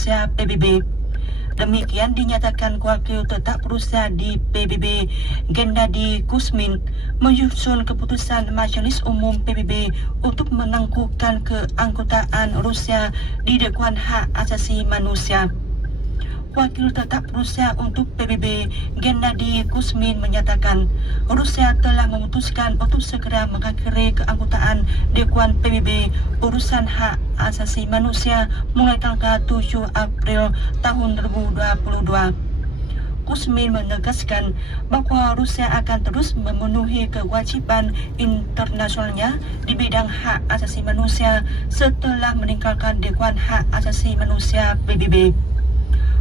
Rusia PBB. Demikian dinyatakan Wakil Tetap Rusia di PBB, Gennady Kuzmin, menyusun keputusan Majelis Umum PBB untuk menangguhkan keanggotaan Rusia di Dewan Hak Asasi Manusia. Wakil Tetap Rusia untuk PBB, Gennady Kuzmin menyatakan Rusia telah memutuskan untuk segera mengakhiri keanggotaan Dewan PBB urusan hak asasi manusia mulai tanggal 7 April tahun 2022. Kuzmin menegaskan bahwa Rusia akan terus memenuhi kewajiban internasionalnya di bidang hak asasi manusia setelah meninggalkan Dewan Hak Asasi Manusia PBB.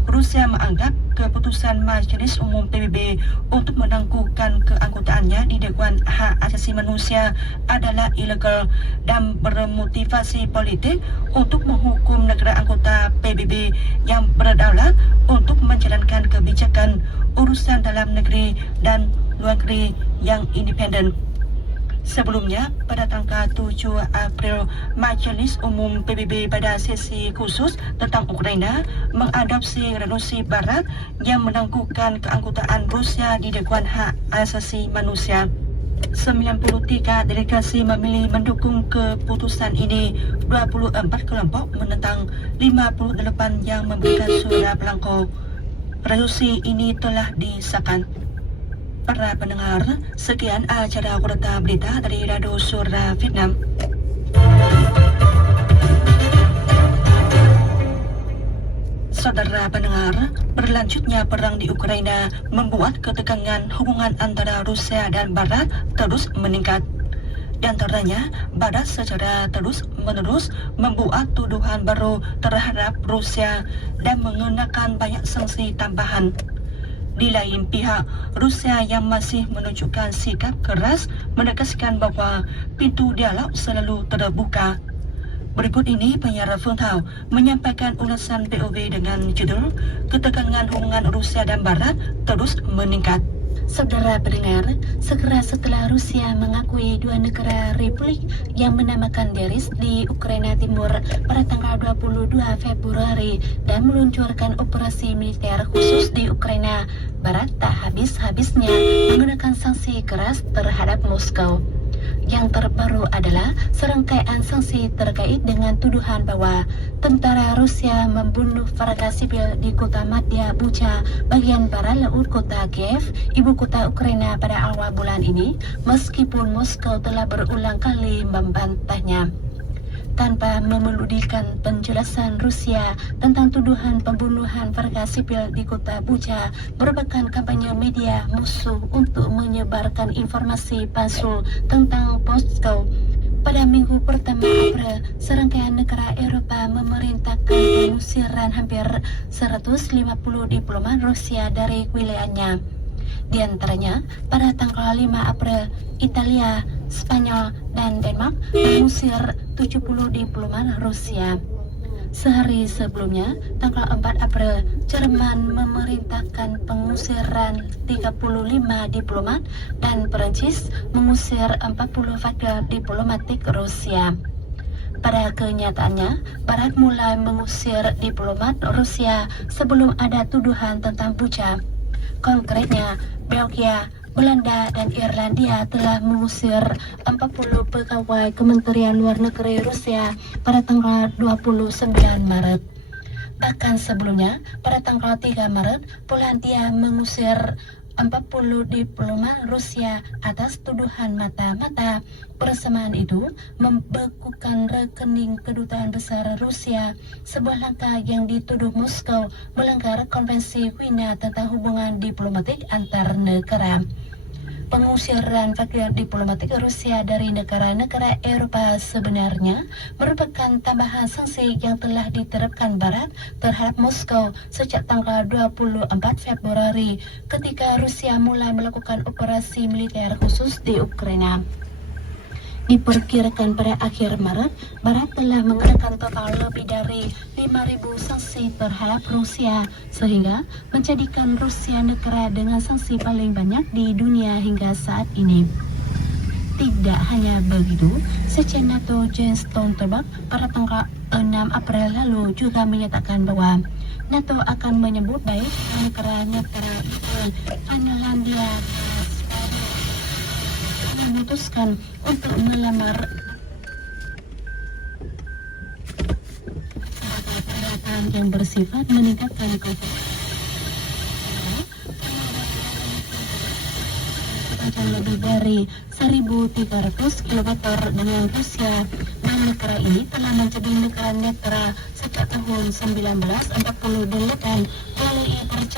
Rusia menganggap keputusan Majelis Umum PBB untuk menangguhkan keanggotaannya di Dewan Hak Asasi Manusia adalah ilegal dan bermotivasi politik untuk menghukum negara anggota PBB yang berdaulat untuk menjalankan kebijakan urusan dalam negeri dan luar negeri yang independen. Sebelumnya, pada tanggal 7 April, Majelis Umum PBB pada sesi khusus tentang Ukraina mengadopsi resolusi Barat yang menangguhkan keanggotaan Rusia di Dewan Hak Asasi Manusia. 93 delegasi memilih mendukung keputusan ini, 24 kelompok menentang, 58 yang memberikan suara blanko. Resolusi ini telah disahkan. Para pendengar, sekian acara Warta Berita dari Radio Suara Vietnam. Saudara pendengar, berlanjutnya perang di Ukraina membuat ketegangan hubungan antara Rusia dan Barat terus meningkat. Di antaranya, Barat secara terus-menerus membuat tuduhan baru terhadap Rusia dan mengenakan banyak sanksi tambahan. Di lain pihak, Rusia yang masih menunjukkan sikap keras menegaskan bahwa pintu dialog selalu terbuka. Berikut ini penyiar Feng Tao menyampaikan ulasan POV dengan judul Ketegangan Hubungan Rusia dan Barat Terus Meningkat. Saudara pendengar, segera setelah Rusia mengakui dua negara republik yang menamakan diri di Ukraina Timur pada tanggal 22 Februari dan meluncurkan operasi militer khusus di Ukraina, Barat tak habis-habisnya menggunakan sanksi keras terhadap Moskow. Yang terbaru adalah serangkaian sanksi terkait dengan tuduhan bahwa tentara Rusia membunuh warga sipil di kota Madya Bucha, bagian barat laut kota Kiev, ibu kota Ukraina pada awal bulan ini, meskipun Moskow telah berulang kali membantahnya. Tanpa memeludikan penjelasan Rusia tentang tuduhan pembunuhan warga sipil di kota Bucha merupakan kampanye media musuh untuk menyebarkan informasi palsu tentang Moskow. Pada minggu pertama April, serangkaian negara Eropa memerintahkan pengusiran hampir 150 diplomat Rusia dari wilayahnya. Di antaranya, pada tanggal 5 April, Italia, Spanyol, dan Denmark mengusir 70 diplomat Rusia. Sehari sebelumnya, tanggal 4 April, Jerman memerintahkan pengusiran 35 diplomat dan Perancis mengusir 40 warga diplomatik Rusia. Pada kenyataannya, Barat mulai mengusir diplomat Rusia sebelum ada tuduhan tentang Bucha. Konkretnya, Belgia, Belanda, dan Irlandia telah mengusir 40 pegawai Kementerian Luar Negeri Rusia pada tanggal 29 Maret. Bahkan sebelumnya, pada tanggal 3 Maret, Polandia mengusir 40 diplomat Rusia atas tuduhan mata-mata. Persamaan itu membekukan rekening kedutaan besar Rusia, sebuah langkah yang dituduh Moskow melanggar konvensi Wina tentang hubungan diplomatik antar negara. Pengusiran warga diplomatik Rusia dari negara-negara Eropa sebenarnya merupakan tambahan sanksi yang telah diterapkan Barat terhadap Moskow sejak tanggal 24 Februari ketika Rusia mulai melakukan operasi militer khusus di Ukraina. Diperkirakan pada akhir Maret, Barat telah mengenakan total lebih dari 5.000 sanksi terhadap Rusia, sehingga menjadikan Rusia negara dengan sanksi paling banyak di dunia hingga saat ini. Tidak hanya begitu, Sekjen NATO Jens Stoltenberg pada tanggal 6 April lalu juga menyatakan bahwa NATO akan menyebut baik negara-negara Ukraina, Finlandia memutuskan untuk melamar peralatan yang bersifat meningkatkan kecepatan lebih dari 1.300 km dengan Rusia, dan negara ini telah menjadi negara netral sejak tahun 1948 melalui perjanjian